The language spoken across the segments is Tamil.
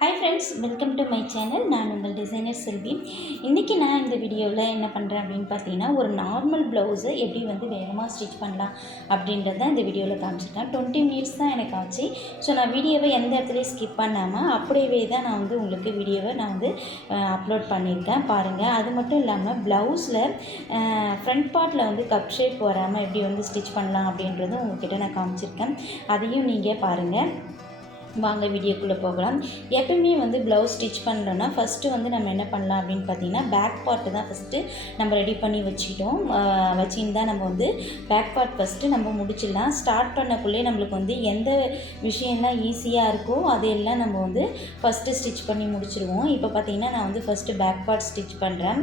Hi friends, welcome to my channel. நான் உங்கள் டிசைனர் செல்வி. இன்றைக்கி நான் இந்த வீடியோவில் என்ன பண்ணுறேன் அப்படின்னு பார்த்தீங்கன்னா, ஒரு நார்மல் ப்ளவுஸை எப்படி வேகமாக ஸ்டிச் பண்ணலாம் அப்படின்றத இந்த வீடியோவில் காமிச்சிருக்கேன். 20 மினிட்ஸ் தான் எனக்கு ஆச்சு. ஸோ நான் வீடியோவை எந்த இடத்துலையும் ஸ்கிப் பண்ணாமல் அப்படியே தான் நான் உங்களுக்கு வீடியோவை அப்லோட் பண்ணியிருக்கேன். பாருங்கள். அது மட்டும் இல்லாமல் ப்ளவுஸில் ஃப்ரண்ட் பார்ட்டில் கப் ஷேப் வராமல் எப்படி ஸ்டிச் பண்ணலாம் அப்படின்றதும் உங்கள்கிட்ட நான் காமிச்சிருக்கேன். அதையும் நீங்கள் பாருங்கள். வாங்க வீடியோக்குள்ளே போகலாம். எப்பவுமே ப்ளவுஸ் ஸ்டிச் பண்ணுறோன்னா ஃபஸ்ட்டு நம்ம என்ன பண்ணலாம் அப்படின்னு பார்த்தீங்கன்னா, பேக் பார்ட்டு தான் ஃபஸ்ட்டு நம்ம ரெடி பண்ணி வச்சுன்னு தான் நம்ம பேக் பார்ட் ஃபஸ்ட்டு நம்ம முடிச்சிடலாம். ஸ்டார்ட் பண்ணக்குள்ளே நம்மளுக்கு எந்த விஷயம்லாம் ஈஸியாக இருக்கோ அதையெல்லாம் நம்ம ஃபஸ்ட்டு ஸ்டிச் பண்ணி முடிச்சிடுவோம். இப்போ பார்த்திங்கன்னா நான் ஃபஸ்ட்டு பேக் பார்ட் ஸ்டிச் பண்ணுறேன்.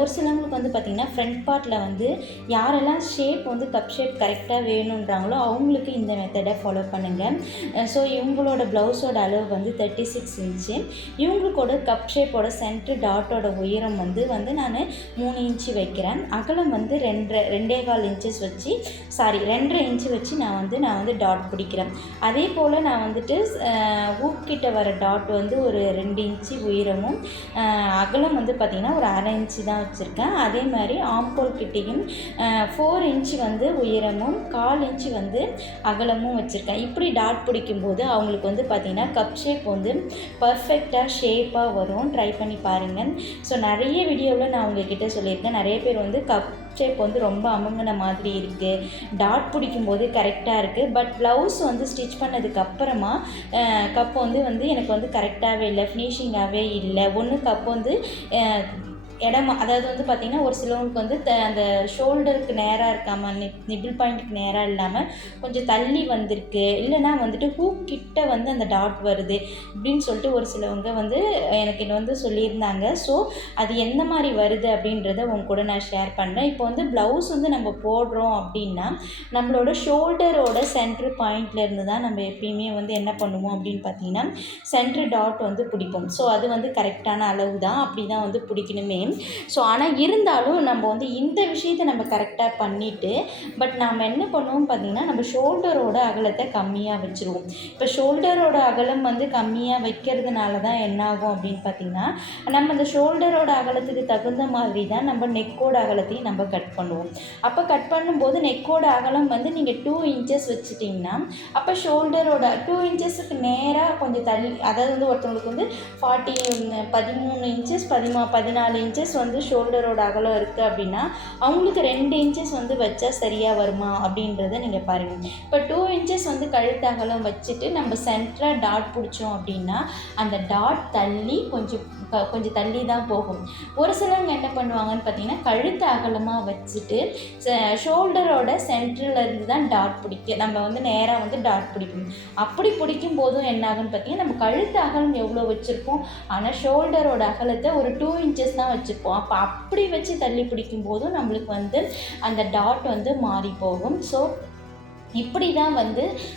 ஒரு சிலவங்களுக்கு பார்த்திங்கன்னா ஃப்ரண்ட் பார்ட்டில் யாரெல்லாம் ஷேப் கப் ஷேப் கரெக்டாக வேணுன்றாங்களோ அவங்களுக்கு இந்த மெத்தடை ஃபாலோ பண்ணுங்கள். ஸோ இவங்களோட ப்ளவுஸோட அளவு 36 இன்ச்சு. இவங்களுக்கோட கப் ஷேப்போட சென்டர் டாட்டோட உயரம் நான் 3 இன்ச்சு வைக்கிறேன். அகலம் 2.25 இன்ச்சஸ் வச்சு 2.5 இன்ச்சு வச்சு நான் டாட் பிடிக்கிறேன். அதே போல் நான் ஊக்கிட்ட வர டாட் ஒரு 2 இன்ச்சு உயரமும் அகலம் பார்த்திங்கன்னா ஒரு 1/2 இன்ச்சு தான் வச்சுருக்கேன். அதே மாதிரி ஆம்கோல் கிட்டையும் 4 இன்ச்சு உயரமும் 1/4 இன்ச்சு அகலமும் வச்சுருக்கேன். இப்படி டாட் பிடிக்கும்போது அவங்களுக்கு பார்த்திங்கன்னா கப் ஷேப் பர்ஃபெக்டாக ஷேப்பாக வரும். ட்ரை பண்ணி பாருங்கள். ஸோ நிறைய வீடியோவில் நான் உங்ககிட்ட சொல்லியிருக்கேன். நிறைய பேர் கப் ஷேப் ரொம்ப அமுங்கின மாதிரி இருக்குது, டாட் பிடிக்கும்போது கரெக்டாக இருக்குது. பட் ப்ளவுஸ் ஸ்டிச் பண்ணதுக்கப்புறமா கப் எனக்கு கரெக்டாகவே இல்லை, ஃபினிஷிங்காகவே இல்லை. ஒன்று கப் இடமா, அதாவது பார்த்திங்கன்னா ஒரு சிலவங்களுக்கு அந்த ஷோல்டருக்கு நேராக இருக்காமல் நிபிள் பாயிண்ட்டுக்கு நேராக இல்லாமல் கொஞ்சம் தள்ளி வந்திருக்கு, இல்லைனா ஹூக் கிட்ட அந்த டாட் வருது அப்படின்னு சொல்லிட்டு ஒரு சிலவங்க எனக்கு இது சொல்லியிருந்தாங்க. ஸோ அது எந்த மாதிரி வருது அப்படின்றத உங்க கூட நான் ஷேர் பண்ணுறேன். இப்போ ப்ளவுஸ் நம்ம போடுறோம் அப்படின்னா நம்மளோட ஷோல்டரோட சென்ட்ரு பாயிண்ட்லேருந்து தான் நம்ம எப்பயுமே என்ன பண்ணுவோம் அப்படின்னு பார்த்தீங்கன்னா சென்ட்ரு டாட் பிடிப்போம். ஸோ அது கரெக்டான அளவு தான், அப்படி தான் பிடிக்கணுமே. ஸோ ஆனால் இருந்தாலும் நம்ம இந்த விஷயத்தை நம்ம கரெக்டாக பண்ணிவிட்டு பட் நாம் என்ன பண்ணுவோம் பார்த்திங்கன்னா, நம்ம ஷோல்டரோட அகலத்தை கம்மியாக வச்சுருவோம். இப்போ ஷோல்டரோட அகலம் கம்மியாக வைக்கிறதுனால தான் என்ன ஆகும் அப்படின்னு பார்த்திங்கன்னா, நம்ம அந்த ஷோல்டரோட அகலத்துக்கு தகுந்த மாதிரி தான் நம்ம நெக்கோட அகலத்தையும் நம்ம கட் பண்ணுவோம். அப்போ கட் பண்ணும்போது நெக்கோட அகலம் நீங்கள் 2 இன்ச்சஸ் வச்சுட்டிங்கன்னா, அப்போ ஷோல்டரோட 2 இன்ச்சஸுக்கு நேராக கொஞ்சம் தள்ளி, அதாவது ஒருத்தவங்களுக்கு 13 இன்ச்சஸ் 14 இன்ச்சஸ் ஷோல்டரோட அகலம் இருக்குது அப்படின்னா அவங்களுக்கு 2 இன்ச்சஸ் வச்சா சரியாக வருமா அப்படின்றத நீங்கள் பாருங்கள். இப்போ 2 இன்ச்சஸ் கழுத்து அகலம் வச்சுட்டு நம்ம சென்டராக டாட் பிடிச்சோம் அப்படின்னா அந்த டாட் தள்ளி கொஞ்சம் தள்ளி தான் போகும். ஒரு சிலவங்க என்ன பண்ணுவாங்கன்னு பார்த்தீங்கன்னா, கழுத்து அகலமாக வச்சுட்டு ஷோல்டரோட சென்டர்லேருந்து தான் டாட் பிடிக்க நம்ம நேராக டாட் பிடிக்கணும். அப்படி பிடிக்கும் போதும் என்ன ஆகுன்னு பார்த்தீங்கன்னா, நம்ம கழுத்து அகலம் எவ்வளோ வச்சுருப்போம், ஆனால் ஷோல்டரோட அகலத்தை ஒரு 2 இன்ச்சஸ் தான் வச்சுருப்போம். அப்போ அப்படி வச்சு தள்ளி பிடிக்கும் போதும் நம்மளுக்கு அந்த டாட் மாறி போகும். ஸோ இப்படி தான்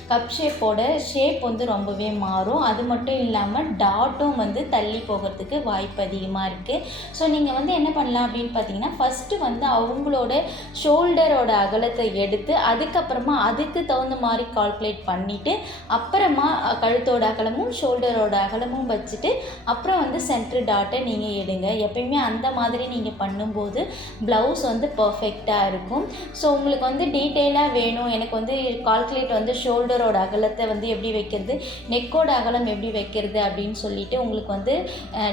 கப் ஷேப்போட ஷேப் ரொம்பவே மாறும். அது மட்டும் இல்லாமல் டாட்டும் தள்ளி போகிறதுக்கு வாய்ப்பு அதிகமாக இருக்குது. ஸோ நீங்கள் என்ன பண்ணலாம் அப்படின்னு பார்த்தீங்கன்னா, ஃபஸ்ட்டு அவங்களோட ஷோல்டரோட அகலத்தை எடுத்து அதுக்கப்புறமா அதுக்கு தகுந்த மாதிரி கால்குலேட் பண்ணிவிட்டு அப்புறமா கழுத்தோட அகலமும் ஷோல்டரோட அகலமும் வச்சுட்டு அப்புறம் சென்ட்ரு டாட்டை நீங்கள் எடுங்க. எப்பயுமே அந்த மாதிரி நீங்கள் பண்ணும்போது ப்ளவுஸ் பர்ஃபெக்டாக இருக்கும். ஸோ உங்களுக்கு டீட்டெயிலாக வேணும், எனக்கு கால்குலேட் ஷோல்டரோட அகலத்தை எப்படி வைக்கிறது, நெக்கோட அகலம் எப்படி வைக்கிறது அப்படின்னு சொல்லிட்டு உங்களுக்கு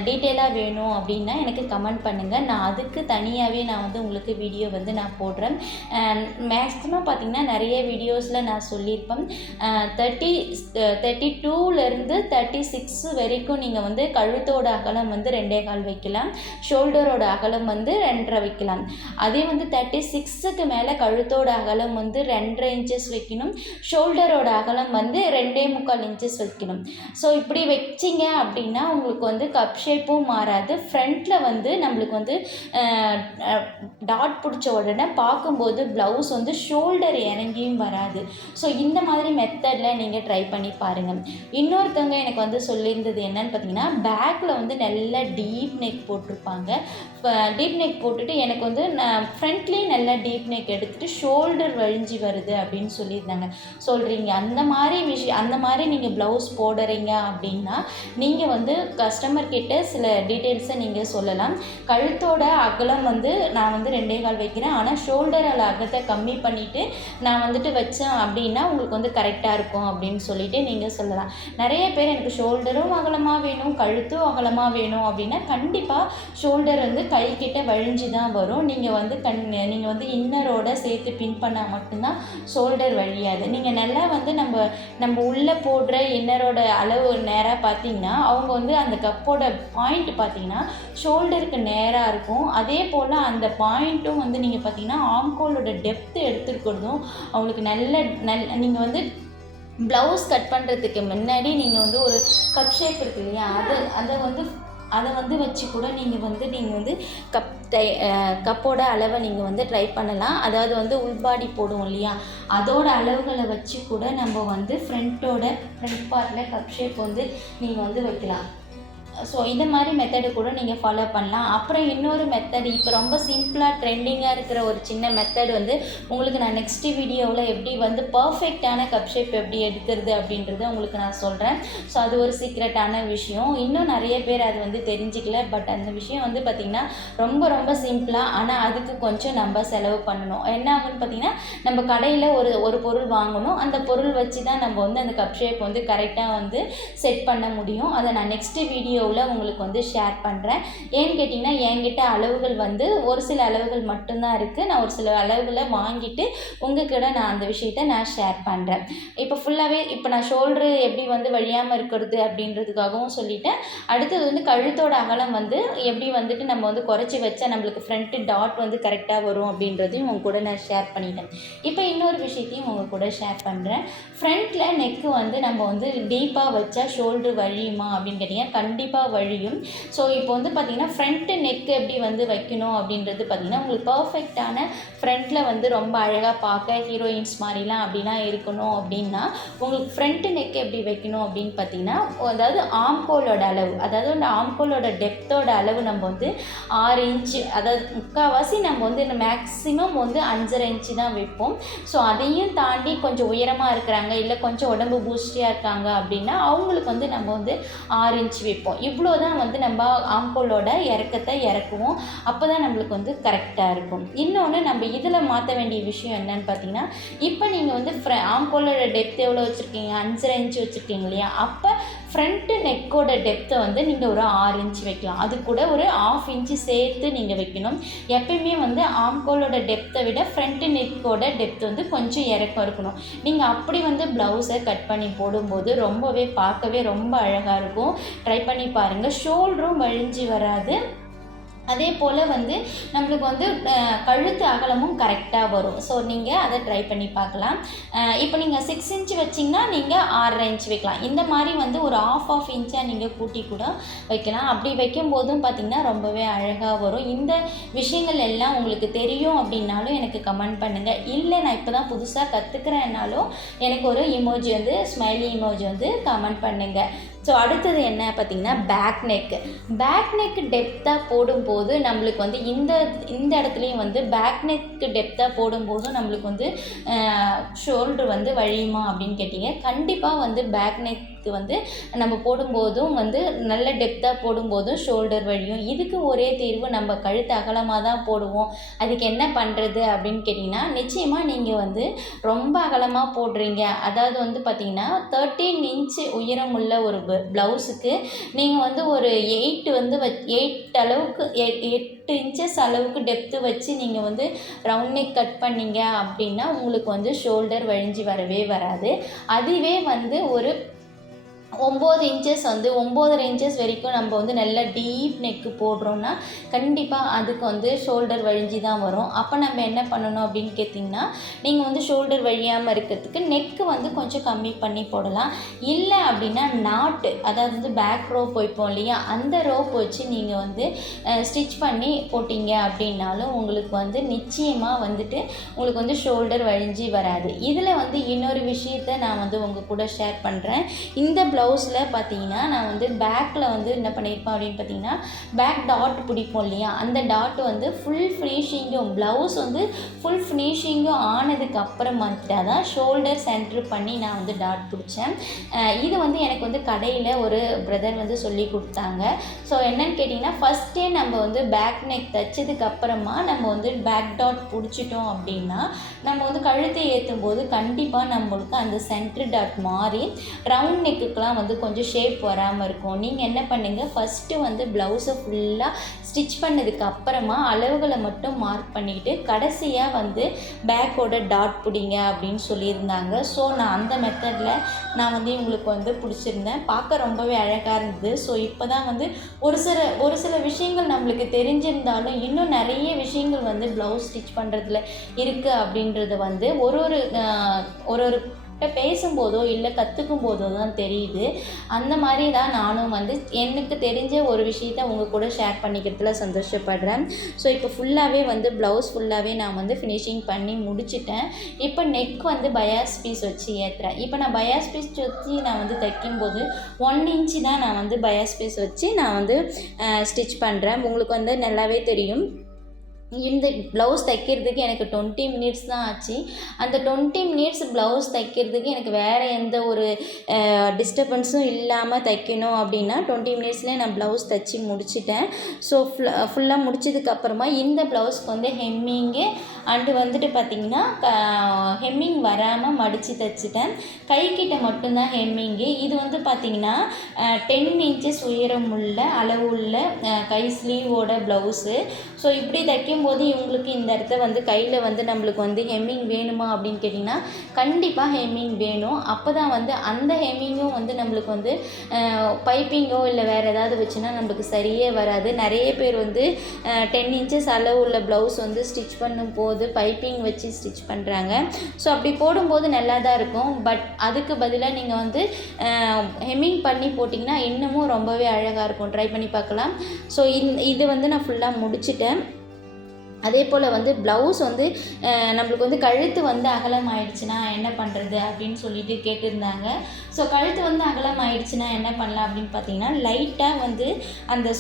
டீட்டெயிலாக வேணும் அப்படின்னா எனக்கு கமெண்ட் பண்ணுங்கள். நான் அதுக்கு தனியாகவே நான் உங்களுக்கு வீடியோ நான் போடுறேன். மேக்ஸிமம் பார்த்திங்கன்னா நிறைய வீடியோஸில் நான் சொல்லியிருப்பேன், 32லேருந்து 36 வரைக்கும் நீங்கள் கழுத்தோட அகலம் 2.25 வைக்கலாம், ஷோல்டரோட அகலம் 2.5 வைக்கலாம். அதே 36க்கு மேலே கழுத்தோட அகலம் 2.5 இன்ச்சஸ் வைக்கணும், ஷோல்டரோட அகலம் 2.25 இன்ச்சஸ் வைக்கணும். ஸோ இப்படி வச்சிங்க அப்படின்னா உங்களுக்கு கப் ஷேப்பும் மாறாது. ஃப்ரண்ட்டில் நம்மளுக்கு டாட் பிடிச்ச உடனே பார்க்கும்போது ப்ளவுஸ் ஷோல்டர் இறங்கியும் வராது. ஸோ இந்த மாதிரி மெத்தடில் நீங்கள் ட்ரை பண்ணி பாருங்கள். இன்னொருத்தவங்க எனக்கு சொல்லியிருந்தது என்னன்னு பார்த்தீங்கன்னா, பேக்கில் நல்லா டீப் நெக் போட்டிருப்பாங்க. டீப் நெக் போட்டுட்டு எனக்கு நான் ஃப்ரண்ட்லேயும் நல்லா டீப் நெக் எடுத்துகிட்டு ஷோல்டர் வழிஞ்சி வருது அப்படின்னு சொல்லி சொல்கிறீங்க. அந்த மாதிரி நீங்கள் ப்ளவுஸ் போடுறீங்க அப்படின்னா நீங்கள் வந்து கஸ்டமர்கிட்ட சில டீட்டெயில்ஸை நீங்கள் சொல்லலாம். கழுத்தோட அகலம் வந்து நான் வந்து 2.25 வைக்கிறேன், ஆனால் ஷோல்டர் அகலத்தை கம்மி பண்ணிவிட்டு நான் வந்துட்டு வச்சேன் அப்படின்னா உங்களுக்கு வந்து கரெக்டாக இருக்கும் அப்படின்னு சொல்லிட்டு நீங்கள் சொல்லலாம். நிறைய பேர் எனக்கு ஷோல்டரும் அகலமாக வேணும், கழுத்தும் அகலமாக வேணும் அப்படின்னா கண்டிப்பாக ஷோல்டர் வந்து கைக்கிட்ட வழிஞ்சு தான் வரும். நீங்கள் வந்து இன்னரோட சேர்த்து பின் பண்ணால் மட்டும்தான் ஷோல்டர் வழியாது. நீங்கள் நல்லா வந்து நம்ம உள்ளே போடுற இன்னரோட அளவு நேராக பார்த்தீங்கன்னா அவங்க வந்து அந்த கப்போட பாயிண்ட் பார்த்தீங்கன்னா ஷோல்டருக்கு நேராக இருக்கும். அதே போல் அந்த பாயிண்ட்டும் வந்து நீங்கள் பார்த்தீங்கன்னா ஆம்கோலோட டெப்த்து எடுத்துருக்கிறதும் அவங்களுக்கு நீங்கள் வந்து ப்ளவுஸ் கட் பண்ணுறதுக்கு முன்னாடி நீங்கள் வந்து ஒரு கப் ஷேப் இருக்கு இல்லையா, அதை வந்து வச்சு கூட நீங்கள் வந்து கப்போட அளவை நீங்கள் வந்து ட்ரை பண்ணலாம். அதாவது வந்து உள்பாடி போடுவோம் இல்லையா, அதோட அளவுகளை வச்சு கூட நம்ம வந்து ஃப்ரண்ட் பார்ட்டில் கப் ஷேப் வந்து நீங்கள் வந்து வைக்கலாம். ஸோ இந்த மாதிரி மெத்தடு கூட நீங்கள் ஃபாலோ பண்ணலாம். அப்புறம் இன்னொரு மெத்தடு இப்போ ரொம்ப சிம்பிளாக ட்ரெண்டிங்காக இருக்கிற ஒரு சின்ன மெத்தட் வந்து உங்களுக்கு நான் நெக்ஸ்ட்டு வீடியோவில் எப்படி வந்து பர்ஃபெக்டான கப் ஷேப் எப்படி எடுக்கிறது அப்படின்றத உங்களுக்கு நான் சொல்கிறேன். ஸோ அது ஒரு சீக்ரெட்டான விஷயம். இன்னும் நிறைய பேர் அது வந்து தெரிஞ்சிக்கல. பட் அந்த விஷயம் வந்து பார்த்திங்கன்னா ரொம்ப ரொம்ப சிம்பிளாக, ஆனால் அதுக்கு கொஞ்சம் நம்ம செலவு பண்ணணும். என்ன ஆகுன்னு பார்த்திங்கன்னா நம்ம கடையில் ஒரு பொருள் வாங்கணும், அந்த பொருள் வச்சு தான் நம்ம வந்து அந்த கப் ஷேப் வந்து கரெக்டாக வந்து செட் பண்ண முடியும். அதை நான் நெக்ஸ்ட்டு வீடியோ உங்களுக்கு வந்து ஷேர் பண்ணுறேன். ஏன்னு கேட்டிங்கன்னா என்கிட்ட அளவுகள் வந்து ஒரு சில அளவுகள் மட்டும்தான் இருக்குது. நான் ஒரு சில அளவுகளை வாங்கிட்டு உங்ககிட்ட நான் அந்த விஷயத்தை நான் ஷேர் பண்ணுறேன். இப்போ நான் ஷோல்டரு எப்படி வந்து வழியாமல் இருக்கிறது அப்படின்றதுக்காகவும் சொல்லிட்டேன். அடுத்தது வந்து கழுத்தோட அகலம் வந்து எப்படி வந்துட்டு நம்ம வந்து குறைச்சி வச்சா நம்மளுக்கு ஃப்ரண்ட்டு டாட் வந்து கரெக்டாக வரும் அப்படின்றதையும் உங்க கூட நான் ஷேர் பண்ணிட்டேன். இப்போ இன்னொரு விஷயத்தையும் உங்கள் கூட ஷேர் பண்ணுறேன். ஃப்ரண்ட்டில் நெக்கு வந்து நம்ம வந்து டீப்பாக வச்சா ஷோல்டரு வழியுமா அப்படின்னு கேட்டிங்கன்னா கண்டிப்பாக வழியும். ஸோ இப்போ வந்து பார்த்திங்கன்னா ஃப்ரண்ட்டு நெக் எப்படி வந்து வைக்கணும் அப்படின்றது பார்த்திங்கன்னா உங்களுக்கு பர்ஃபெக்டான ஃப்ரண்ட்டில் வந்து ரொம்ப அழகாக பார்க்க ஹீரோயின்ஸ் மாதிரிலாம் அப்படிலாம் இருக்கணும் அப்படின்னா உங்களுக்கு ஃப்ரண்ட்டு நெக் எப்படி வைக்கணும் அப்படின்னு பார்த்திங்கன்னா அதாவது ஆம்கோலோட அளவு, அதாவது அந்த ஆம்கோலோட டெப்த்தோட அளவு நம்ம வந்து 6 இன்ச்சு, அதாவது முக்கால்வாசி நம்ம வந்து மேக்ஸிமம் வந்து 5.5 இன்ச்சு தான் வைப்போம். ஸோ அதையும் தாண்டி கொஞ்சம் உயரமாக இருக்கிறாங்க இல்லை கொஞ்சம் உடம்பு பூஸ்டியாக இருக்காங்க அப்படின்னா அவங்களுக்கு வந்து நம்ம வந்து 6 இன்ச்சு வைப்போம். இவ்வளோ தான் வந்து நம்ம ஆம்கோலோட இறக்கத்தை இறக்குவோம். அப்போ தான் நம்மளுக்கு வந்து கரெக்டாக இருக்கும். இன்னொன்று நம்ம இதில் மாற்ற வேண்டிய விஷயம் என்னன்னு பார்த்தீங்கன்னா இப்போ நீங்கள் வந்து ஆம்கோலோட டெப்த் எவ்வளோ வச்சுருக்கீங்க, 5.5 இன்ச்சு வச்சுருக்கீங்க இல்லையா, அப்போ ஃப்ரண்ட்டு நெக்கோட டெப்த்தை வந்து நீங்கள் ஒரு 6 இன்ச்சு வைக்கலாம். அது கூட ஒரு 1/2 இன்ச்சு சேர்த்து நீங்கள் வைக்கணும். எப்பயுமே வந்து ஆம்கோலோட டெப்த்தை விட ஃப்ரண்ட்டு நெக்கோட டெப்த் வந்து கொஞ்சம் இறக்கம் இருக்கணும். நீங்கள் அப்படி வந்து ப்ளவுஸை கட் பண்ணி போடும்போது ரொம்பவே பார்க்கவே ரொம்ப அழகாக இருக்கும். ட்ரை பண்ணி பாருங்கள். ஷோல்டரும் வழிஞ்சு வராது. அதே போல் வந்து நம்மளுக்கு வந்து கழுத்து அகலமும் கரெக்டாக வரும். ஸோ நீங்கள் அதை ட்ரை பண்ணி பார்க்கலாம். இப்போ நீங்கள் 6 இன்ச்சு வச்சிங்கன்னா நீங்கள் 6.5 இன்ச்சு வைக்கலாம். இந்த மாதிரி வந்து ஒரு 1/2 இன்ச்சாக நீங்கள் கூட்டி கூட வைக்கலாம். அப்படி வைக்கும் போதும் பார்த்திங்கன்னா ரொம்பவே அழகாக வரும். இந்த விஷயங்கள் எல்லாம் உங்களுக்கு தெரியும் அப்படின்னாலும் எனக்கு கமெண்ட் பண்ணுங்கள். இல்லை நான் இப்போ தான் புதுசாக கற்றுக்கிறேன்னாலும் எனக்கு ஒரு இமோஜி வந்து ஸ்மைலி இமோஜி வந்து கமெண்ட் பண்ணுங்கள். ஸோ அடுத்தது என்ன பார்த்திங்கன்னா பேக் நெக் டெப்த்தாக போடும்போது நம்மளுக்கு வந்து இந்த இடத்துலையும் வந்து பேக் நெக் டெப்த்தாக போடும்போதும் நம்மளுக்கு வந்து ஷோல்டர் வந்து வழியுமா அப்படின்னு கேட்டிங்க. கண்டிப்பாக வந்து பேக் நெக் வந்து நம்ம போடும்போதும் வந்து நல்ல டெப்த்தாக போடும்போதும் ஷோல்டர் வழியும். இதுக்கு ஒரே தீர்வு, நம்ம கழுத்து அகலமாக தான் போடுவோம். அதுக்கு என்ன பண்ணுறது அப்படின்னு கேட்டிங்கன்னா நிச்சயமாக நீங்கள் வந்து ரொம்ப அகலமாக போடுறீங்க, அதாவது வந்து பார்த்திங்கன்னா 13 இன்ச்சு உயரம் உள்ள ஒரு ப்ளவுஸுக்கு நீங்கள் வந்து ஒரு 8 இன்ச்சஸ் அளவுக்கு டெப்த்து வச்சு நீங்கள் வந்து ரவுண்ட் நெக் கட் பண்ணிங்க அப்படின்னா உங்களுக்கு வந்து ஷோல்டர் வழிஞ்சு வரவே வராது. அதுவே வந்து ஒரு 9 இன்ச்சஸ் வந்து 9.5 இன்ச்சஸ் வரைக்கும் நம்ம வந்து நல்லா டீப் நெக்கு போடுறோன்னா கண்டிப்பாக அதுக்கு வந்து ஷோல்டர் வழிஞ்சு தான் வரும். அப்போ நம்ம என்ன பண்ணணும் அப்படின்னு கேட்டிங்கன்னா நீங்கள் வந்து ஷோல்டர் வழியாமல் இருக்கிறதுக்கு நெக்கு வந்து கொஞ்சம் கம்மி பண்ணி போடலாம். இல்லை அப்படின்னா நாட்டு, அதாவது வந்து பேக் ரோப் வைப்போம் இல்லையா, அந்த ரோப் வச்சு நீங்கள் வந்து ஸ்டிச் பண்ணி போட்டிங்க அப்படின்னாலும் உங்களுக்கு வந்து நிச்சயமாக வந்துட்டு உங்களுக்கு வந்து ஷோல்டர் வழிஞ்சு வராது. இதில் வந்து இன்னொரு விஷயத்தை நான் வந்து உங்கள் கூட ஷேர் பண்ணுறேன். இந்த ப்ளவுஸில் பார்த்தீங்கன்னா நான் வந்து பேக்கில் வந்து என்ன பண்ணியிருப்பேன் அப்படின்னு பார்த்தீங்கன்னா பேக் டாட் பிடிப்போம் இல்லையா, அந்த டாட் வந்து ஃபுல் ஃபினிஷிங்கும் ப்ளவுஸ் வந்து ஃபுல் ஃபினிஷிங்கும் ஆனதுக்கு அப்புறமா தான் ஷோல்டர் சென்டர் பண்ணி நான் வந்து டாட் பிடிச்சேன். இது வந்து எனக்கு வந்து கடையில் ஒரு பிரதர் வந்து சொல்லி கொடுத்தாங்க. ஸோ என்னன்னு கேட்டிங்கன்னா ஃபஸ்ட்டே நம்ம வந்து பேக் நெக் தைச்சதுக்கப்புறமா நம்ம வந்து பேக் டாட் பிடிச்சிட்டோம் அப்படின்னா நம்ம வந்து கழுத்தை ஏற்றும் போது கண்டிப்பாக நம்மளுக்கு அந்த சென்டர் டாட் மாறி ரவுண்ட் நெக்குக்கெலாம் வந்து கொஞ்சம் ஷேப் வராமல் இருக்கும். நீங்கள் என்ன பண்ணுங்கள், ஃபஸ்ட்டு வந்து ப்ளவுஸை ஃபுல்லாக ஸ்டிச் பண்ணதுக்கு அப்புறமா அளவுகளை மட்டும் மார்க் பண்ணிக்கிட்டு கடைசியாக வந்து பேக்கோட டாட் பிடிங்க அப்படின்னு சொல்லியிருந்தாங்க. ஸோ நான் அந்த மெத்தடில் நான் வந்து இவங்களுக்கு வந்து பிடிச்சிருந்தேன். பார்க்க ரொம்பவே அழகாக இருந்தது. ஸோ இப்போ தான் வந்து ஒரு சில விஷயங்கள் நம்மளுக்கு தெரிஞ்சிருந்தாலும் இன்னும் நிறைய விஷயங்கள் வந்து ப்ளவுஸ் ஸ்டிச் பண்ணுறதுல இருக்குது அப்படின்றது வந்து ஒரு பேசும்போதோ இல்லை கற்றுக்கும் போதோ தான் தெரியுது. அந்த மாதிரி தான் நானும் வந்து எனக்கு தெரிஞ்ச ஒரு விஷயத்தை உங்கள் கூட ஷேர் பண்ணிக்கிறதுல சந்தோஷப்படுறேன். ஸோ இப்போ ஃபுல்லாகவே வந்து ப்ளவுஸ் ஃபுல்லாகவே நான் வந்து ஃபினிஷிங் பண்ணி முடிச்சிட்டேன். இப்போ நெக் வந்து பயாஸ் பீஸ் வச்சு ஏற்றுறேன். இப்போ நான் பயாஸ் பீஸ் வச்சு நான் வந்து தைக்கும்போது 1 இன்ச்சு தான் நான் வந்து பயாஸ் பீஸ் வச்சு நான் வந்து ஸ்டிச் பண்ணுறேன். உங்களுக்கு வந்து நல்லாவே தெரியும். இந்த ப்ளவுஸ் தைக்கிறதுக்கு எனக்கு 20 மினிட்ஸ் தான் ஆச்சு. அந்த 20 மினிட்ஸ் ப்ளவுஸ் தைக்கிறதுக்கு எனக்கு வேறு எந்த ஒரு டிஸ்டர்பன்ஸும் இல்லாமல் தைக்கணும் அப்படின்னா 20 மினிட்ஸ்லேயே நான் ப்ளவுஸ் தைச்சி முடிச்சிட்டேன். ஸோ ஃபுல்லாக முடிச்சதுக்கப்புறமா இந்த ப்ளவுஸ்க்கு வந்து ஹெம்மிங்கு அண்டு வந்துட்டு பார்த்திங்கன்னா ஹெம்மிங் வராமல் மடித்து தைச்சிட்டேன். கைக்கிட்ட மட்டும்தான் ஹெம்மிங்கு. இது வந்து பார்த்திங்கன்னா 10 இன்ச்சஸ் உயரம் உள்ள அளவுள்ள கை ஸ்லீவோட ப்ளவுஸு. ஸோ இப்படி தைக்கும்போது இவங்களுக்கு இந்த இடத்த வந்து கையில் வந்து நம்மளுக்கு வந்து ஹெம்மிங் வேணுமா அப்படின்னு கேட்டிங்கன்னா கண்டிப்பாக ஹெம்மிங் வேணும். அப்போ தான் வந்து அந்த ஹெம்மிங்கும் வந்து நம்மளுக்கு வந்து பைப்பிங்கோ இல்லை வேறு ஏதாவது வச்சுன்னா நம்மளுக்கு சரியே வராது. நிறைய பேர் வந்து 10 இன்ச்சஸ் அளவு உள்ள ப்ளவுஸ் வந்து ஸ்டிச் பண்ணும் போது பைப்பிங் வச்சு ஸ்டிச் பண்ணுறாங்க. ஸோ அப்படி போடும்போது நல்லா தான் இருக்கும். பட் அதுக்கு பதிலாக நீங்கள் வந்து ஹெம்மிங் பண்ணி போட்டிங்கன்னா இன்னமும் ரொம்பவே அழகாக இருக்கும். ட்ரை பண்ணி பார்க்கலாம். ஸோ இது வந்து நான் ஃபுல்லாக முடிச்சிட்டேன். அதே போல் வந்து ப்ளவுஸ் வந்து நம்மளுக்கு வந்து கழுத்து வந்து அகலம் ஆயிடுச்சுன்னா என்ன பண்ணுறது அப்படின்னு சொல்லிட்டு கேட்டிருந்தாங்க. ஸோ கழுத்து வந்து அகலம் ஆயிடுச்சுன்னா என்ன பண்ணலாம் அப்படின்னு பார்த்தீங்கன்னா லைட்டாக வந்து அந்த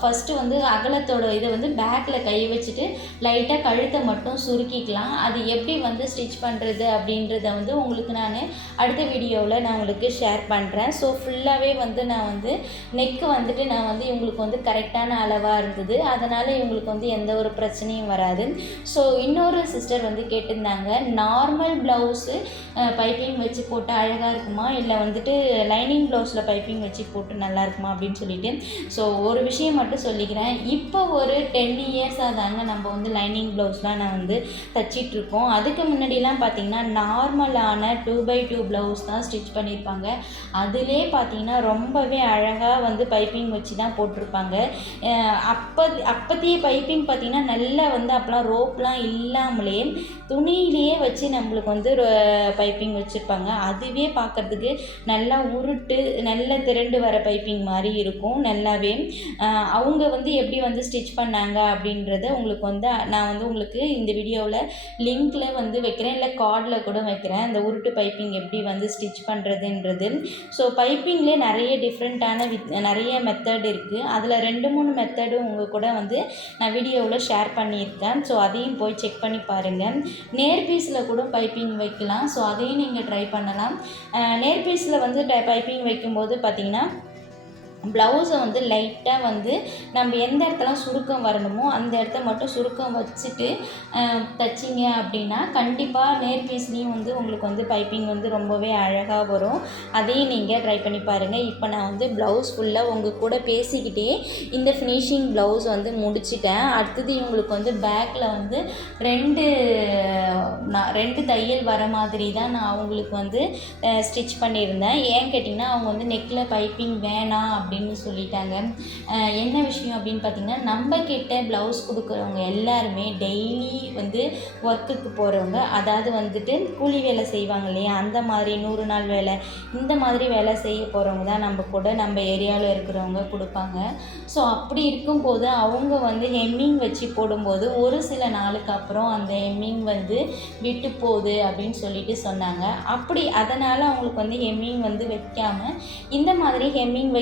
ஃபஸ்ட்டு வந்து அகலத்தோட இதை வந்து பேக்கில் கை வச்சுட்டு லைட்டாக கழுத்தை மட்டும் சுருக்கிக்கலாம். அது எப்படி வந்து ஸ்டிச் பண்ணுறது அப்படின்றத வந்து உங்களுக்கு நான் அடுத்த வீடியோவில் நான் உங்களுக்கு ஷேர் பண்ணுறேன். ஸோ ஃபுல்லாகவே வந்து நான் வந்து நெக்கு வந்துட்டு நான் வந்து இவங்களுக்கு வந்து கரெக்டான அளவாக இருந்தது. அதனால் இவங்களுக்கு வந்து எந்த ஒரு பிரச்சனையும் வராது. ஸோ இன்னொரு சிஸ்டர் வந்து கேட்டிருந்தாங்க, நார்மல் ப்ளவுஸு பைப்பிங் வச்சு போட்டு அழகாக இருக்குமா இல்லை வந்துட்டு லைனிங் ப்ளவுஸில் பைப்பிங் வச்சு போட்டு நல்லா இருக்குமா அப்படின்னு சொல்லிட்டு. ஸோ ஒரு விஷயம் மட்டும் சொல்லிக்கிறேன், இப்போ ஒரு 10 இயர்ஸாக தாங்க நம்ம வந்து லைனிங் ப்ளவுஸ்லாம் நான் வந்து தைச்சிட்ருக்கோம். அதுக்கு முன்னாடிலாம் பார்த்திங்கன்னா நார்மலான 2x2 ப்ளவுஸ் தான் ஸ்டிச் பண்ணியிருப்பாங்க. அதிலே பார்த்திங்கன்னா ரொம்பவே அழகாக வந்து பைப்பிங் வச்சு தான் போட்டிருப்பாங்க. அப்போதைய பைப்பிங் பார்த்திங்கன்னா நல்லா வந்து அப்போலாம் ரோப்லாம் இல்லாமலே துணியிலேயே வச்சு நம்மளுக்கு வந்து பைப்பிங் வச்சுருப்பாங்க. அதுவே பார்க்குறதுக்கு நல்லா உருட்டு நல்லா திரண்டு வர பைப்பிங் மாதிரி இருக்கும். நல்லாவே அவங்க வந்து எப்படி வந்து ஸ்டிச் பண்ணாங்க அப்படின்றத உங்களுக்கு வந்து நான் வந்து உங்களுக்கு இந்த வீடியோவில் லிங்க்கில் வந்து வைக்கிறேன், இல்லை கார்டில் கூட வைக்கிறேன், அந்த உருட்டு பைப்பிங் எப்படி வந்து ஸ்டிச் பண்ணுறதுன்றது. ஸோ பைப்பிங்லேயே நிறைய டிஃப்ரெண்ட்டான நிறைய மெத்தட் இருக்குது. அதில் 2-3 மெத்தடும் உங்கள் கூட வந்து நான் வீடியோவில் ஷேர் பண்ணியிருக்கேன். ஸோ அதையும் போய் செக் பண்ணி பாருங்கள். நேர் பீஸில் கூட பைப்பிங் வைக்கலாம். ஸோ அதையும் நீங்கள் ட்ரை பண்ணலாம். நேர் பீஸில் வந்து பைப்பிங் வைக்கும்போது பார்த்திங்கன்னா ப்ளவுஸை வந்து லைட்டாக வந்து நம்ம எந்த இடத்துல சுருக்கம் வரணுமோ அந்த இடத்த மட்டும் சுருக்கம் வச்சுட்டு தைச்சிங்க அப்படின்னா கண்டிப்பாக நேர் பீஸ்லேயும் வந்து உங்களுக்கு வந்து பைப்பிங் வந்து ரொம்பவே அழகாக வரும். அதையும் நீங்கள் ட்ரை பண்ணி பாருங்கள். இப்போ நான் வந்து ப்ளவுஸ் ஃபுல்லாக உங்கள் கூட பேசிக்கிட்டே இந்த ஃபினிஷிங் ப்ளவுஸ் வந்து முடிச்சிட்டேன். அடுத்தது இவங்களுக்கு வந்து பேக்கில் வந்து 2 தையல் வர மாதிரி தான் நான் அவங்களுக்கு வந்து ஸ்டிச் பண்ணியிருந்தேன். ஏன் கேட்டிங்கன்னா அவங்க வந்து நெக்கில் பைப்பிங் வேணாம் அப்படின்னு சொல்லிட்டாங்க. என்ன விஷயம் அப்படின்னு பார்த்திங்கன்னா, நம்ம கிட்ட ப்ளவுஸ் கொடுக்குறவங்க எல்லாருமே டெய்லி வந்து ஒர்க்குக்கு போகிறவங்க, அதாவது வந்துட்டு கூலி வேலை செய்வாங்க இல்லையா, அந்த மாதிரி 100 நாள் வேலை இந்த மாதிரி வேலை செய்ய போகிறவங்க தான் நம்ம கூட நம்ம ஏரியாவில் இருக்கிறவங்க கொடுப்பாங்க. ஸோ அப்படி இருக்கும்போது அவங்க வந்து ஹெம்மிங் வச்சு போடும்போது ஒரு சில நாளுக்கு அப்புறம் அந்த ஹெம்மிங் வந்து விட்டு போகுது அப்படின்னு சொல்லிட்டு சொன்னாங்க. அப்படி அதனால் அவங்களுக்கு வந்து ஹெம்மிங் வந்து வைக்காமல் இந்த மாதிரி ஹெம்மிங்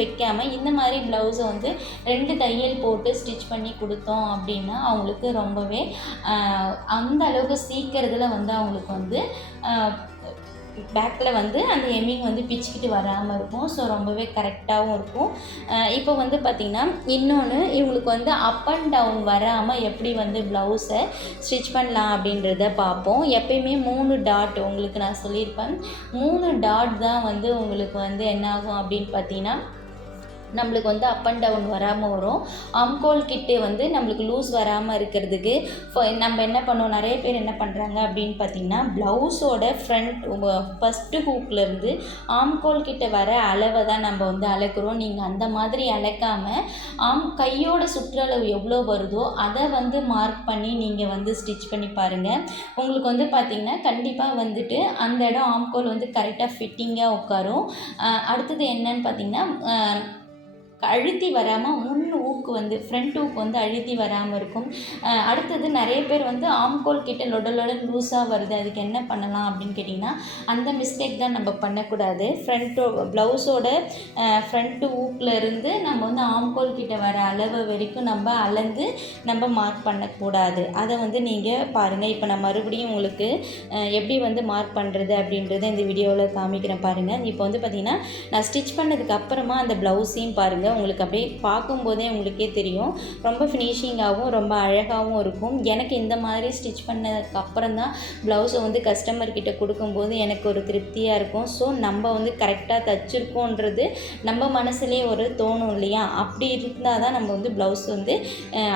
வைக்காமல் இந்த மாதிரி ப்ளவுஸை வந்து 2 தையல் போட்டு ஸ்டிச் பண்ணி கொடுத்தோம் அப்படின்னா அவங்களுக்கு ரொம்பவே அந்த அளவுக்கு சீக்கிரத்தில் வந்து அவங்களுக்கு வந்து பேக்கில் வந்து அந்த ஹெம்மிங் வந்து பிச்சுக்கிட்டு வராமல் இருக்கும். ஸோ ரொம்பவே கரெக்டாகவும் இருக்கும். இப்போ வந்து பார்த்திங்கன்னா இன்னொன்று, இவங்களுக்கு வந்து அப் அண்ட் டவுன் வராமல் எப்படி வந்து ப்ளவுஸை ஸ்டிச் பண்ணலாம் அப்படின்றத பார்ப்போம். எப்பயுமே 3 டாட் உங்களுக்கு நான் சொல்லியிருப்பேன். 3 டாட் தான் வந்து உங்களுக்கு வந்து என்னாகும் அப்படின்னு பார்த்தீங்கன்னா நம்மளுக்கு வந்து அப் அண்ட் டவுன் வராமல் வரும். ஆம்கோல் கிட்டே வந்து நம்மளுக்கு லூஸ் வராமல் இருக்கிறதுக்கு நம்ம என்ன பண்ணுவோம், நிறைய பேர் என்ன பண்ணுறாங்க அப்படின்னு பார்த்திங்கன்னா, ப்ளவுஸோட ஃபஸ்ட்டு ஹூக்லேருந்து ஆம்கோல் கிட்ட வர அளவை தான் நம்ம வந்து அளக்குறோம். நீங்கள் அந்த மாதிரி அளக்காமல் கையோட சுற்றளவு எவ்வளோ வருதோ அதை வந்து மார்க் பண்ணி நீங்கள் வந்து ஸ்டிச் பண்ணி பாருங்கள். உங்களுக்கு வந்து பார்த்திங்கன்னா கண்டிப்பாக வந்துட்டு அந்த இடம் ஆம்கோல் வந்து கரெக்டாக ஃபிட்டிங்காக உட்காரும். அடுத்தது என்னன்னு பார்த்திங்கன்னா, அழுத்தி வராமல் ஊக்கு வந்து ஃப்ரண்ட் ஊக்கு வந்து அழுத்தி வராமல் இருக்கும். அடுத்தது நிறைய பேர் வந்து ஆம்கோல் கிட்ட லொட லூஸாக வருது, அதுக்கு என்ன பண்ணலாம் அப்படின்னு கேட்டிங்கன்னா, அந்த மிஸ்டேக் தான் நம்ம பண்ணக்கூடாது. ப்ளவுஸோட ஃப்ரண்ட்டு ஊக்கில் இருந்து நம்ம வந்து ஆம்கோல் கிட்ட வர அளவு வரைக்கும் நம்ம அளந்து நம்ம மார்க் பண்ணக்கூடாது. அதை வந்து நீங்கள் பாருங்கள். இப்போ நான் மறுபடியும் உங்களுக்கு எப்படி வந்து மார்க் பண்ணுறது அப்படின்றத இந்த வீடியோவில் காமிக்கிறேன் பாருங்கள். இப்போ வந்து பார்த்திங்கன்னா நான் ஸ்டிச் பண்ணதுக்கு அப்புறமா அந்த ப்ளவுஸையும் பாருங்கள். உங்களுக்கு அப்படியே பார்க்கும்போதே உங்களுக்கே தெரியும், ரொம்ப ஃபினிஷிங்காகவும் ரொம்ப அழகாகவும் இருக்கும். எனக்கு இந்த மாதிரி ஸ்டிச் பண்ணதுக்கு அப்புறம் தான் ப்ளவுஸை வந்து கஸ்டமர்கிட்ட கொடுக்கும்போது எனக்கு ஒரு திருப்தியாக இருக்கும். ஸோ நம்ம வந்து கரெக்டாக தைச்சிருக்கோன்றது நம்ம மனசுலேயே ஒரு தோணும் இல்லையா, அப்படி இருந்தால் தான் நம்ம வந்து ப்ளவுஸ் வந்து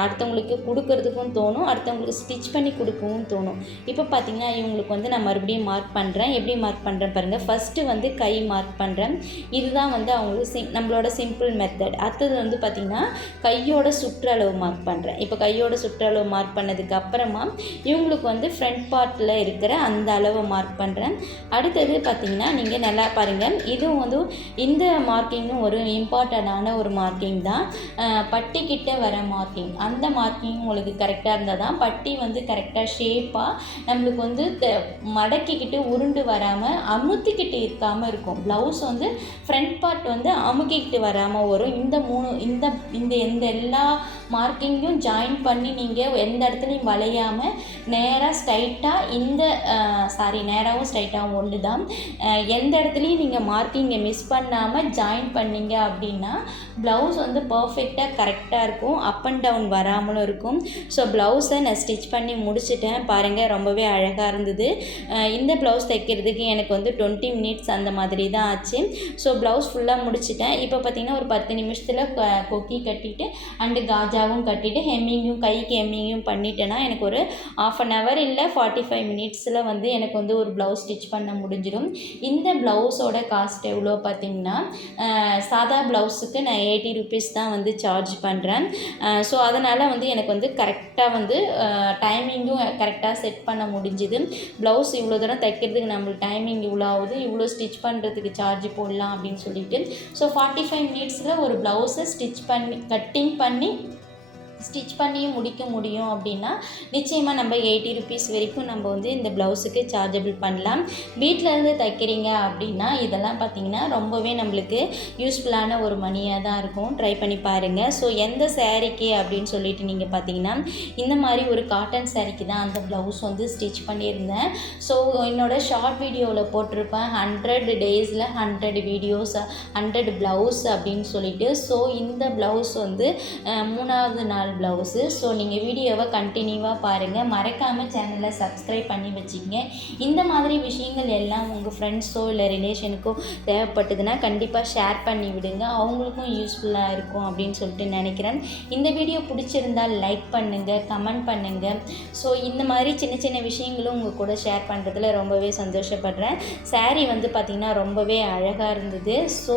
அடுத்தவங்களுக்கு கொடுக்கறதுக்கும் தோணும், அடுத்தவங்களுக்கு ஸ்டிச் பண்ணி கொடுக்கவும் தோணும். இப்போ பார்த்திங்கன்னா இவங்களுக்கு வந்து நான் மறுபடியும் மார்க் பண்ணுறேன். எப்படி மார்க் பண்ணுறேன் பாருங்கள். ஃபஸ்ட்டு வந்து கை மார்க் பண்ணுறேன். இதுதான் வந்து அவங்களுக்கு நம்மளோட சிம்பிள் மெத்தட். அடுத்தது வந்து பார்த்திங்கன்னா கையோட சுற்றளவு மார்க் பண்ணுறேன். இப்போ கையோட சுற்றளவு மார்க் பண்ணதுக்கு அப்புறமா இவங்களுக்கு வந்து ஃப்ரண்ட் பார்ட்டில் இருக்கிற அந்த அளவை மார்க் பண்ணுறேன். அடுத்தது பார்த்திங்கன்னா நீங்கள் நல்லா பாருங்கள், இதுவும் வந்து இந்த மார்க்கிங்கும் ஒரு இம்பார்ட்டண்டான ஒரு மார்க்கிங் தான். பட்டிக்கிட்ட வர மார்க்கிங், அந்த மார்க்கிங் உங்களுக்கு கரெக்டாக இருந்தால் தான் பட்டி வந்து கரெக்டாக ஷேப்பாக நம்மளுக்கு வந்து மடக்கிக்கிட்டு உருண்டு வராமல் அமுத்திக்கிட்டு இருக்காமல் இருக்கும். ப்ளவுஸ் வந்து ஃப்ரண்ட் பார்ட் வந்து அமுக்கிக்கிட்டு வராமல் வரும். இந்த எல்லா மார்க்கிங்கும் ஜாயின் பண்ணி நீங்கள் எந்த இடத்துலையும் வளையாமல் நேராக ஸ்ட்ரைட்டாக நேராகவும் ஸ்ட்ரைட்டாகவும் ஒன்று தான். எந்த இடத்துலையும் நீங்கள் மார்க்கிங்கை மிஸ் பண்ணாமல் ஜாயின் பண்ணிங்க அப்படின்னா ப்ளவுஸ் வந்து பர்ஃபெக்டாக கரெக்டாக இருக்கும், அப் அண்ட் டவுன் வராமலும் இருக்கும். ஸோ ப்ளவுஸை நான் ஸ்டிச் பண்ணி முடிச்சிட்டேன் பாருங்கள், ரொம்பவே அழகாக இருந்தது. இந்த ப்ளவுஸ் தைக்கிறதுக்கு எனக்கு வந்து 20 மினிட்ஸ் அந்த மாதிரி தான் ஆச்சு. ஸோ ப்ளவுஸ் ஃபுல்லாக முடிச்சிட்டேன். இப்போ பார்த்திங்கன்னா ஒரு 10 நிமிஷத்தில் கொக்கி கட்டிட்டு அண்டு காஜாவும் கட்டிட்டு கைக்கு ஹெம்மிங்கும் பண்ணிட்டேன்னா எனக்கு ஒரு 1/2 hour இல்லை 45 மினிட்ஸில் வந்து எனக்கு வந்து ஒரு ப்ளவுஸ் ஸ்டிச் பண்ண முடிஞ்சிடும். இந்த ப்ளவுஸோட காஸ்ட் எவ்வளோ பார்த்திங்கன்னா, சாதா ப்ளவுஸுக்கு நான் 80 rupees தான் வந்து சார்ஜ் பண்ணுறேன். ஸோ அதனால் வந்து எனக்கு வந்து கரெக்டாக வந்து டைமிங்கும் கரெக்டாக செட் பண்ண முடிஞ்சுது. ப்ளவுஸ் இவ்வளோ தூரம் தைக்கிறதுக்கு நம்மளுக்கு டைமிங் இவ்வளோ ஆகுது, இவ்வளோ ஸ்டிச் பண்ணுறதுக்கு சார்ஜ் போடலாம் அப்படின்னு சொல்லிட்டு ஸோ 45 மினிட்ஸில் ஒரு ப்ளவுஸை கட்டிங் பண்ணி ஸ்டிச் பண்ணியும் முடிக்க முடியும் அப்படின்னா நிச்சயமாக நம்ம 80 rupees வரைக்கும் நம்ம வந்து இந்த ப்ளவுஸுக்கு சார்ஜபிள் பண்ணலாம். வீட்டில் இருந்து தைக்கிறீங்க அப்படின்னா இதெல்லாம் பார்த்திங்கன்னா ரொம்பவே நம்மளுக்கு யூஸ்ஃபுல்லான ஒரு மணியாக தான் இருக்கும். ட்ரை பண்ணி பாருங்கள். ஸோ எந்த சாரீக்கு அப்படின்னு சொல்லிட்டு நீங்கள் பார்த்தீங்கன்னா இந்த மாதிரி ஒரு காட்டன் சாரீக்கு தான் அந்த ப்ளவுஸ் வந்து ஸ்டிச் பண்ணியிருந்தேன். ஸோ என்னோடய ஷார்ட் வீடியோவில் போட்டிருப்பேன் 100 daysல 100 வீடியோஸ் 100 ப்ளவுஸ் அப்படின்னு சொல்லிட்டு. ஸோ இந்த ப்ளவுஸ் வந்து 3வது நாள் ப்ளவுஸு. ஸோ நீங்கள் வீடியோவை கண்டினியூவாக பாருங்கள், மறக்காமல் சேனலை சப்ஸ்கிரைப் பண்ணி வச்சுக்கங்க. இந்த மாதிரி விஷயங்கள் எல்லாம் உங்கள் ஃப்ரெண்ட்ஸோ இல்லை ரிலேஷனுக்கோ தேவைப்பட்டதுன்னா கண்டிப்பாக ஷேர் பண்ணி விடுங்க, அவங்களுக்கும் யூஸ்ஃபுல்லாக இருக்கும் அப்படின்னு சொல்லிட்டு நினைக்கிறேன். இந்த வீடியோ பிடிச்சிருந்தால் லைக் பண்ணுங்கள், கமெண்ட் பண்ணுங்கள். ஸோ இந்த மாதிரி சின்ன சின்ன விஷயங்களும் உங்கள் கூட ஷேர் பண்ணுறதுல ரொம்பவே சந்தோஷப்படுறேன். சாரீ வந்து பார்த்திங்கன்னா ரொம்பவே அழகாக இருந்தது. ஸோ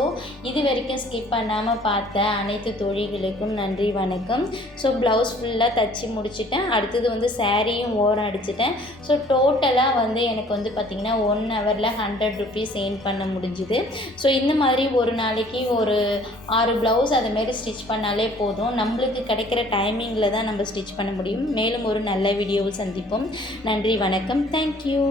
இது வரைக்கும் ஸ்கிப் பண்ணாமல் பார்த்த அனைத்து தோழிகளுக்கும் நன்றி, வணக்கம். ஸோ ப்ளவுஸ் ஃபுல்லாக தச்சு முடிச்சுட்டேன். அடுத்தது வந்து சாரியும் ஓரம் அடிச்சிட்டேன். ஸோ டோட்டலாக வந்து எனக்கு வந்து பார்த்திங்கன்னா 1 ஹவரில் 100 ருபீஸ் ஏர்ன் பண்ண முடிஞ்சுது. ஸோ இந்த மாதிரி ஒரு நாளைக்கு ஒரு 6 ப்ளவுஸ் அதுமாரி ஸ்டிச் பண்ணாலே போதும். நம்மளுக்கு கிடைக்கிற டைமிங்கில் தான் நம்ம ஸ்டிச் பண்ண முடியும். மேலும் ஒரு நல்ல வீடியோவில் சந்திப்போம். நன்றி, வணக்கம். தேங்க்யூ.